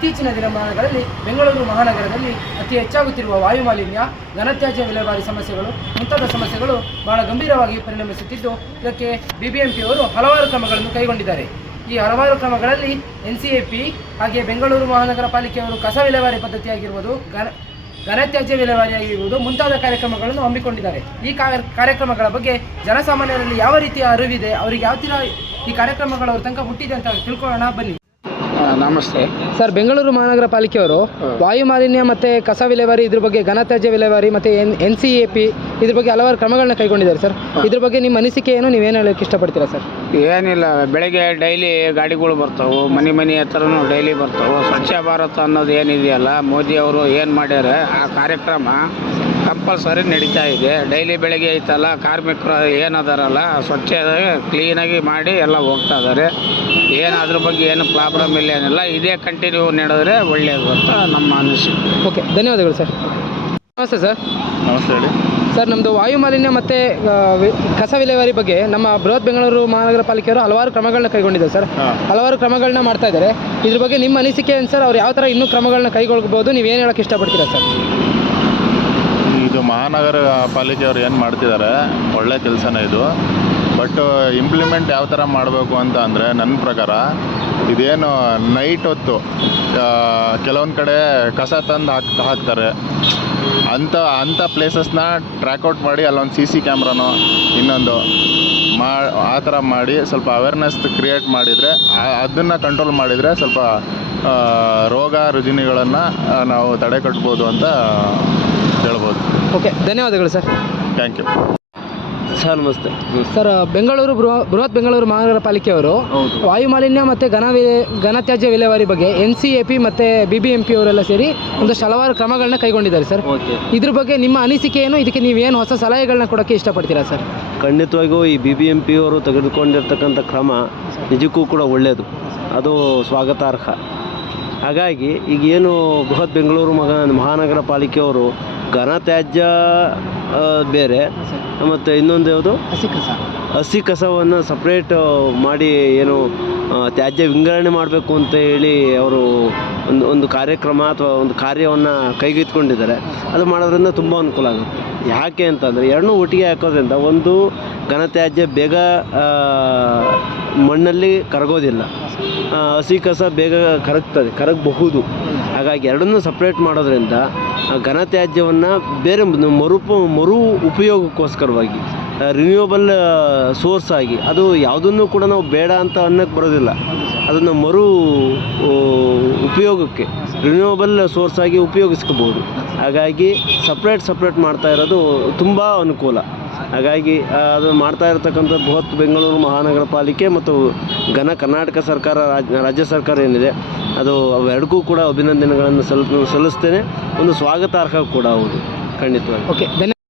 ಇತ್ತೀಚಿನ ದಿನಮಾನಗಳಲ್ಲಿ ಬೆಂಗಳೂರು ಮಹಾನಗರದಲ್ಲಿ ಅತಿ ಹೆಚ್ಚಾಗುತ್ತಿರುವ ವಾಯು ಮಾಲಿನ್ಯ, ಘನತ್ಯಾಜ್ಯ ವಿಲೇವಾರಿ ಸಮಸ್ಯೆಗಳು ಮುಂತಾದ ಸಮಸ್ಯೆಗಳು ಬಹಳ ಗಂಭೀರವಾಗಿ ಪರಿಣಮಿಸುತ್ತಿದ್ದು, ಇದಕ್ಕೆ ಬಿಬಿಎಂಪಿಯವರು ಹಲವಾರು ಕ್ರಮಗಳನ್ನು ಕೈಗೊಂಡಿದ್ದಾರೆ. ಈ ಹಲವಾರು ಕ್ರಮಗಳಲ್ಲಿ NCAP ಹಾಗೆ ಬೆಂಗಳೂರು ಮಹಾನಗರ ಪಾಲಿಕೆಯವರು ಕಸ ವಿಲೇವಾರಿ ಪದ್ಧತಿಯಾಗಿರುವುದು, ಘನತ್ಯಾಜ್ಯ ವಿಲೇವಾರಿಯಾಗಿರುವುದು ಮುಂತಾದ ಕಾರ್ಯಕ್ರಮಗಳನ್ನು ಹಮ್ಮಿಕೊಂಡಿದ್ದಾರೆ. ಈ ಕಾರ್ಯಕ್ರಮಗಳ ಬಗ್ಗೆ ಜನಸಾಮಾನ್ಯರಲ್ಲಿ ಯಾವ ರೀತಿಯ ಅರಿವಿದೆ, ಅವರಿಗೆ ಯಾವ ಥರ ಈ ಕಾರ್ಯಕ್ರಮಗಳು ಅವ್ರ ತನಕ ಹುಟ್ಟಿದೆ ಅಂತ ತಿಳ್ಕೊಳ್ಳೋಣ ಬನ್ನಿ. ನಮಸ್ತೆ ಸರ್, ಬೆಂಗಳೂರು ಮಹಾನಗರ ಪಾಲಿಕೆಯವರು ವಾಯು ಮಾಲಿನ್ಯ ಮತ್ತು ಕಸ ವಿಲೇವಾರಿ, ಇದ್ರ ಬಗ್ಗೆ ಘನತ್ಯಾಜ್ಯ ವಿಲೇವಾರಿ ಮತ್ತು NCAP ಇದ್ರ ಬಗ್ಗೆ ಹಲವಾರು ಕ್ರಮಗಳನ್ನ ಕೈಗೊಂಡಿದ್ದಾರೆ ಸರ್. ಇದ್ರ ಬಗ್ಗೆ ನಿಮ್ಮ ಅನಿಸಿಕೆ ಏನು, ನೀವೇನು ಹೇಳೋಕ್ಕೆ ಇಷ್ಟಪಡ್ತೀರಾ ಸರ್? ಏನಿಲ್ಲ, ಬೆಳಗ್ಗೆ ಡೈಲಿ ಗಾಡಿಗಳು ಬರ್ತಾವೆ, ಮನೆ ಹತ್ರನೂ ಡೈಲಿ ಬರ್ತಾವೆ. ಸ್ವಚ್ಛ ಭಾರತ ಅನ್ನೋದು ಏನಿದೆಯಲ್ಲ, ಮೋದಿಯವರು ಏನು ಮಾಡ್ಯಾರ ಆ ಕಾರ್ಯಕ್ರಮ ಕಂಪಲ್ಸರಿ ನಡೀತಾ ಇದೆ. ಡೈಲಿ ಬೆಳಗ್ಗೆ ಐತಲ್ಲ, ಕಾರ್ಮಿಕರು ಏನದಾರಲ್ಲ ಸ್ವಚ್ಛ ಕ್ಲೀನಾಗಿ ಮಾಡಿ ಎಲ್ಲ ಹೋಗ್ತಾ ಇದ್ದಾರೆ. ಏನು ಅದ್ರ ಬಗ್ಗೆ ಏನು ಪ್ರಾಬ್ಲಮ್ ಇಲ್ಲ, ಏನಿಲ್ಲ. ಇದೇ ಕಂಟಿನ್ಯೂ ನಡೆದ್ರೆ ಒಳ್ಳೆಯದು ಅಂತ ನಮ್ಮ ಅನಿಸಿಕೆ. ಓಕೆ, ಧನ್ಯವಾದಗಳು ಸರ್. ನಮಸ್ತೆ ಸರ್. ನಮಸ್ತೆ, ಹೇಳಿ ಸರ್. ನಮ್ಮದು ವಾಯು ಮಾಲಿನ್ಯ ಮತ್ತು ಕಸ ವಿಲೇವಾರಿ ಬಗ್ಗೆ ನಮ್ಮ ಬೃಹತ್ ಬೆಂಗಳೂರು ಮಹಾನಗರ ಪಾಲಿಕೆಯವರು ಹಲವಾರು ಕ್ರಮಗಳನ್ನ ಕೈಗೊಂಡಿದ್ದಾರೆ ಸರ್. ಹಲವಾರು ಕ್ರಮಗಳನ್ನ ಮಾಡ್ತಾ ಇದ್ದಾರೆ. ಇದ್ರ ಬಗ್ಗೆ ನಿಮ್ಮ ಅನಿಸಿಕೆ ಏನು ಸರ್? ಅವ್ರು ಯಾವ ಥರ ಇನ್ನೂ ಕ್ರಮಗಳನ್ನ ಕೈಗೊಳ್ಬೋದು, ನೀವೇನು ಹೇಳೋಕ್ಕೆ ಇಷ್ಟಪಡ್ತೀರಾ ಸರ್? ಇದು ಮಹಾನಗರ ಪಾಲಿಕೆಯವರು ಏನು ಮಾಡ್ತಿದ್ದಾರೆ ಒಳ್ಳೆ ಕೆಲಸನೇ ಇದು. ಬಟ್ ಇಂಪ್ಲಿಮೆಂಟ್ ಯಾವ ಥರ ಮಾಡಬೇಕು ಅಂತ ಅಂದರೆ, ನನ್ನ ಪ್ರಕಾರ ಇದೇನು ನೈಟ್ ಹೊತ್ತು ಕೆಲವೊಂದು ಕಡೆ ಕಸ ತಂದು ಹಾಕ್ತಾರೆ. ಅಂಥ ಪ್ಲೇಸಸ್ನ ಟ್ರ್ಯಾಕ್ಔಟ್ ಮಾಡಿ ಅಲ್ಲೊಂದು CC ಕ್ಯಾಮ್ರಾನೋ ಇನ್ನೊಂದು ಆ ಥರ ಮಾಡಿ ಸ್ವಲ್ಪ ಅವೇರ್ನೆಸ್ ಕ್ರಿಯೇಟ್ ಮಾಡಿದರೆ, ಅದನ್ನು ಕಂಟ್ರೋಲ್ ಮಾಡಿದರೆ ಸ್ವಲ್ಪ ರೋಗ ರುಜಿನಗಳನ್ನು ನಾವು ತಡೆ ಕಟ್ಬೋದು ಅಂತ ಹೇಳ್ಬೋದು. ಓಕೆ, ಧನ್ಯವಾದಗಳು ಸರ್. Thank you sir. ನಮಸ್ತೆ ಸರ್. ಬೆಂಗಳೂರು ಬೃಹತ್ ಬೆಂಗಳೂರು ಮಹಾನಗರ ಪಾಲಿಕೆಯವರು ವಾಯು ಮಾಲಿನ್ಯ ಮತ್ತು ಘನತ್ಯಾಜ್ಯ ವಿಲೇವಾರಿ ಬಗ್ಗೆ NCAP ಮತ್ತು BBMP ಅವರೆಲ್ಲ ಸೇರಿ ಒಂದಷ್ಟು ಹಲವಾರು ಕ್ರಮಗಳನ್ನ ಕೈಗೊಂಡಿದ್ದಾರೆ ಸರ್. ಇದ್ರ ಬಗ್ಗೆ ನಿಮ್ಮ ಅನಿಸಿಕೆ ಏನು? ಇದಕ್ಕೆ ನೀವೇನು ಹೊಸ ಸಲಹೆಗಳನ್ನ ಕೊಡೋಕ್ಕೆ ಇಷ್ಟಪಡ್ತೀರಾ ಸರ್? ಖಂಡಿತವಾಗಿಯೂ ಈ BBMP ಅವರು ತೆಗೆದುಕೊಂಡಿರ್ತಕ್ಕಂಥ ಕ್ರಮ ನಿಜಕ್ಕೂ ಕೂಡ ಒಳ್ಳೆಯದು, ಅದು ಸ್ವಾಗತಾರ್ಹ. ಹಾಗಾಗಿ ಈಗೇನು ಬೃಹತ್ ಬೆಂಗಳೂರು ಮಹಾನಗರ ಪಾಲಿಕೆಯವರು ಘನತ್ಯಾಜ್ಯ ಬೇರೆ ಮತ್ತು ಇನ್ನೊಂದು ಯಾವುದು ಹಸಿ ಕಸವನ್ನು ಸಪ್ರೇಟ್ ಮಾಡಿ ಏನು ತ್ಯಾಜ್ಯ ವಿಂಗಡಣೆ ಮಾಡಬೇಕು ಅಂತ ಹೇಳಿ ಅವರು ಒಂದು ಕಾರ್ಯಕ್ರಮ ಅಥವಾ ಒಂದು ಕಾರ್ಯವನ್ನು ಕೈಗೆತ್ತಿಕೊಂಡಿದ್ದಾರೆ. ಅದು ಮಾಡೋದ್ರಿಂದ ತುಂಬ ಅನುಕೂಲ ಆಗುತ್ತೆ. ಯಾಕೆ ಅಂತಂದರೆ ಎರಡನ್ನೂ ಒಟ್ಟಿಗೆ ಹಾಕೋದ್ರಿಂದ ಒಂದು ಘನತ್ಯಾಜ್ಯ ಬೇಗ ಮಣ್ಣಲ್ಲಿ ಕರಗೋದಿಲ್ಲ, ಹಸಿ ಕಸ ಬೇಗ ಕರಗಬಹುದು. ಹಾಗಾಗಿ ಎರಡನ್ನೂ ಸಪ್ರೇಟ್ ಮಾಡೋದ್ರಿಂದ ಘನತ್ಯಾಜ್ಯವನ್ನು ಬೇರೆ ಮರು ಉಪಯೋಗಕ್ಕೋಸ್ಕರವಾಗಿ ರಿನ್ಯೂವಬಲ್ ಸೋರ್ಸ್ ಆಗಿ, ಅದು ಯಾವುದನ್ನು ಕೂಡ ನಾವು ಬೇಡ ಅಂತ ಅನ್ನೋಕ್ಕೆ ಬರೋದಿಲ್ಲ, ಅದನ್ನು ಮರು ಉಪಯೋಗಕ್ಕೆ ರಿನ್ಯೂವಬಲ್ ಸೋರ್ಸ್ ಆಗಿ ಉಪಯೋಗಿಸ್ಕೋಬೋದು. ಹಾಗಾಗಿ ಸಪ್ರೇಟ್ ಮಾಡ್ತಾ ಇರೋದು ತುಂಬ ಅನುಕೂಲ. ಹಾಗಾಗಿ ಅದು ಮಾಡ್ತಾ ಇರತಕ್ಕಂಥ ಬೃಹತ್ ಬೆಂಗಳೂರು ಮಹಾನಗರ ಪಾಲಿಕೆ ಮತ್ತು ಕರ್ನಾಟಕ ಸರ್ಕಾರ, ರಾಜ್ಯ ಸರ್ಕಾರ ಏನಿದೆ, ಅದು ಅವೆರಡಕ್ಕೂ ಕೂಡ ಅಭಿನಂದನೆಗಳನ್ನು ಸಲ್ಲಿಸ್ತೇನೆ. ಒಂದು ಸ್ವಾಗತಾರ್ಹ ಕೂಡ ಹೌದು, ಖಂಡಿತವಾಗಿ. ಓಕೆ, ಧನ್ಯವಾದ.